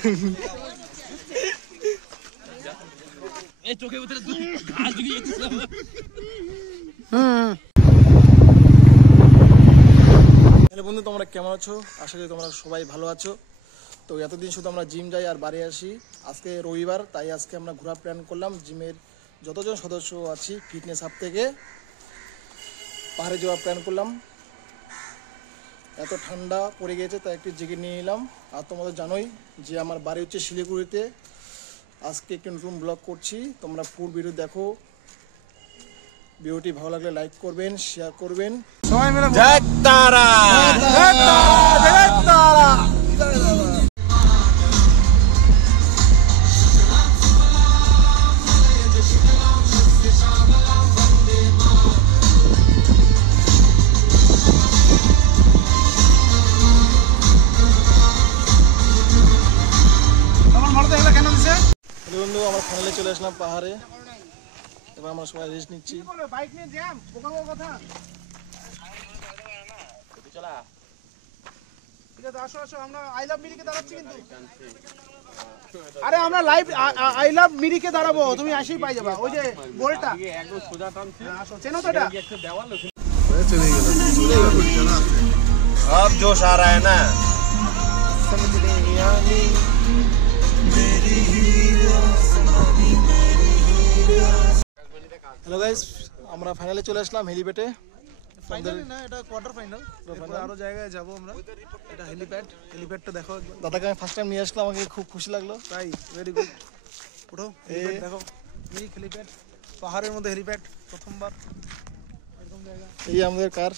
এই চোখে ভিতরে ঘাস ঢুকে যাচ্ছে। হ্যালো বন্ধু, তোমরা কেমন আছো? আশা করি তোমরা সবাই ভালো আছো। তো এতদিন শুধু আমরা জিম যাই আর বাড়ি আসি। আজকে রবিবার, তাই আজকে আমরা ঘোরার প্ল্যান করলাম। জিমের যতজন সদস্য আছি ফিটনেস হাব থেকে পাহাড়ে যাওয়ার প্ল্যান করলাম। এত ঠান্ডা পড়ে গেছে তাই একটি জ্যাকেট নিয়ে নিলাম। আর তোমাদের জানোই যে আমার বাড়ি হচ্ছে শিলিগুড়িতে। আজকে একটি নতুন ব্লগ করছি, তোমরা ফুল ভিডিও দেখো। ভিডিওটি ভালো লাগলে লাইক করবেন, শেয়ার করবেন। সবাই মিলে জয় তারা, জয় তারা, জয় তারা। বন্ধু, আমরা ফাইনালে চলে আসলাম পাহাড়ে। এবার আমরা সবাই রেস্ট নিচ্ছি। বাইক নিয়ে জ্যাম বোকাবো কথা। চলা ঠিক আছে, আসো আসো, আমরা আই লাভ মিরিকে দাঁড়াচ্ছি কিন্তু। আরে আমরা লাইভ আই লাভ মিরিকে দাঁড়াবো, তুমি আসেই পাই যাবা। ওই যে গোলটা একদম সোজা টানছি। আসো, চেনো তো এটা? একটা দেওয়াল চলে গেল। अब जोश आ रहा है ना। হ্যালো গাইস, আমরা ফাইনালে চলে আসলাম হেলিপ্যাডে। ফাইনাল না, এটা কোয়ার্টার ফাইনাল। এরপর আরো জায়গায় যাব আমরা। এটা হেলিপ্যাড, হেলিপ্যাডটা দেখো একবার। দাদাকে আমি ফার্স্ট টাইম নিয়ে আসলাম, আমাকে খুব খুশি লাগলো। তাই ভেরি গুড। উঠো, হেলিপ্যাড দেখো। এই হেলিপ্যাড, পাহাড়ের মধ্যে হেলিপ্যাড প্রথমবার এরকম জায়গা। এই আমাদের কার।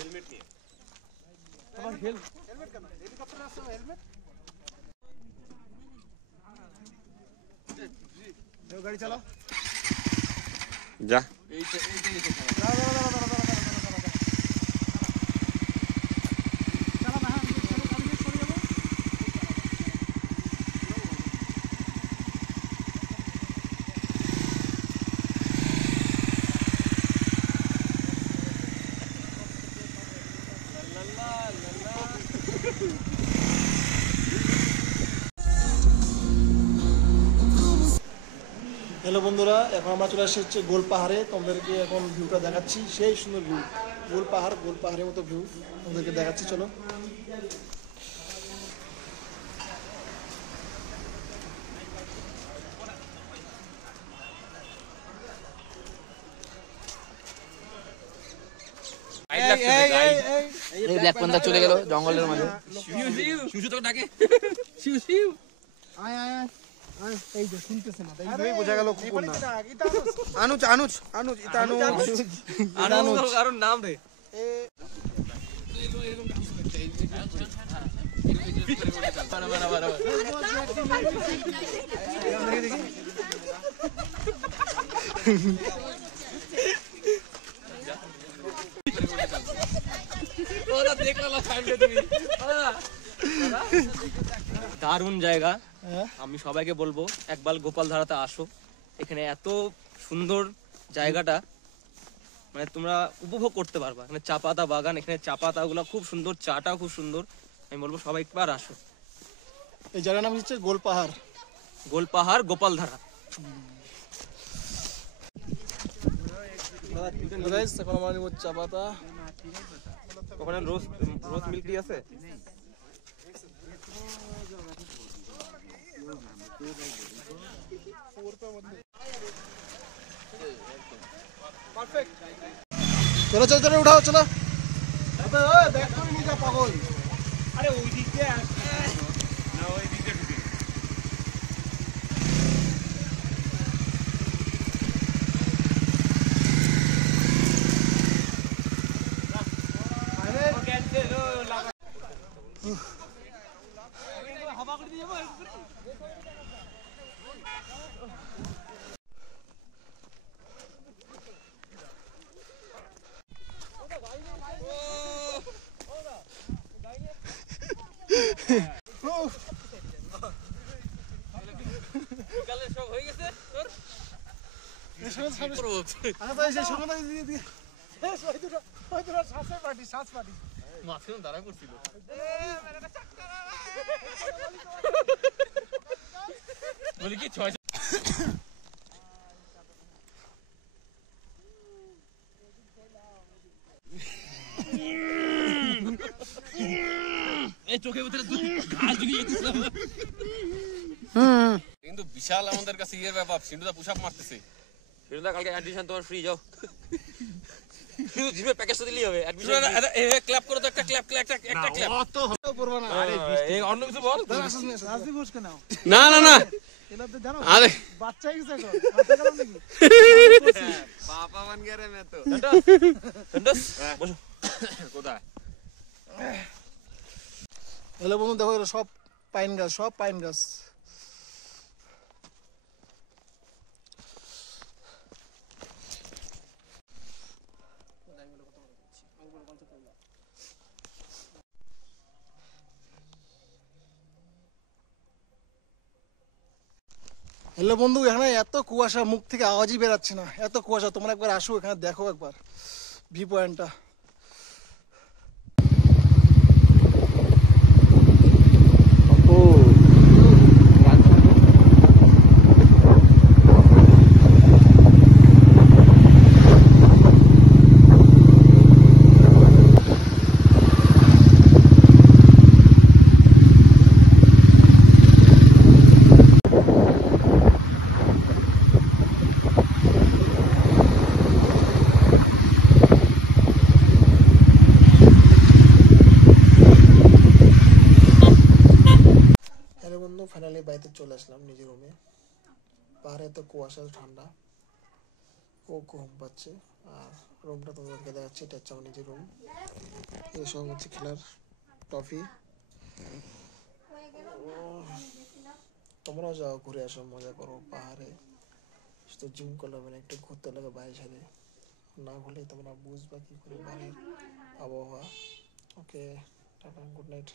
हेलमेट नहीं আমার হেলমেট কেন? হেলিকপ্টারে আসছে হেলমেট। এই গাড়ি চালাও। जा হ্যালো বন্ধুরা, এখন আমরা চলে আসছি হচ্ছে গোল পাহাড়ে। তোমাদেরকে এখন ভিউটা দেখাচ্ছি, সেই সুন্দর ভিউ। গোল পাহাড়ের মতো ভিউ তোমাদেরকে দেখাচ্ছি, চলো। এই ব্ল্যাক প্যান্থার চলে গেল জঙ্গলের মাঝে। शिव तो डाके আয় আয় আয় আয়, এই যে শুনতেছ না? এই বোঝা গেল কুকুর না। আনুজ আনুজ আনুজ এটা আনুজ आनंद কারণ নাম রে দারুণ জায়গা। আমি সবাইকে বলবো একবার গোপালধারাতে আসো। এখানে এত সুন্দর জায়গাটা, মানে তোমরা উপভোগ করতে পারবা। এখানে চা পাতা বাগান, এখানে চা পাতাগুলো খুব সুন্দর, চাটাও খুব সুন্দর। আমি বলবো সবাই একবার আসো। এই জায়গার নাম হচ্ছে গোল পাহাড়। গোল পাহাড়, গোপালধারা। এখন আমরা নিব চা পাতা। ওখানে রোজ মিল্ক টি আছে। চলো চলো চলো, উঠাও চলো। পাগল। আরে ওই দিক দিয়ে না, ওই দিক দিয়ে দাঁড়া করছিল বলি কি 6 এই চোখে ভিতরে ঘাস ঢুকিয়ে দিয়েছিলাম কিন্তু বিশাল আমাদের কাছে ইয়ে ব্যাপার সিন্ধুদা পুশ আপ মারতেছে ফিরোদা কালকে অ্যাডমিশন তোমার ফ্রি যাও কিন্তু জিমে প্যাকেজটা দিলেই হবে অ্যাডমিশন এ ক্ল্যাপ করো তো একটা ক্ল্যাপ একটা ক্ল্যাপ এই অন্য কিছু বল না না না আরে বাচ্চা গেছে এখন মাথা খারাপ নাকি পাপা বন গয়া রে मैं तो ফেন্ডাস বসো কোথায় হ্যালো বন্ধু দেখো এটা সব পাইন গাছ হ্যালো বন্ধু এখানে এত কুয়াশা মুখ থেকে আওয়াজই বেরাচ্ছে না এত কুয়াশা তোমরা একবার আসো এখানে দেখো একবার ভি পয়েন্টটা বন্ধু ফাইনালি বাড়িতে চলে আসলাম নিজের রুমে পাহাড়ে তো কুয়াশা ঠান্ডা ও ঘুম পাচ্ছে আর রুমটা তোমাদেরকে দেখাচ্ছি এটা হচ্ছে আমার নিজের রুম এসব হচ্ছে খেলার টফি তোমরাও যাও ঘুরে আসো মজা করো পাহাড়ে শুধু জিম করলে হবে না একটু ঘুরতে লাগে বাইরে সাথে না হলে তোমরা বুঝবা কি করে বাইরের আবহাওয়া ওকে টাটা গুড নাইট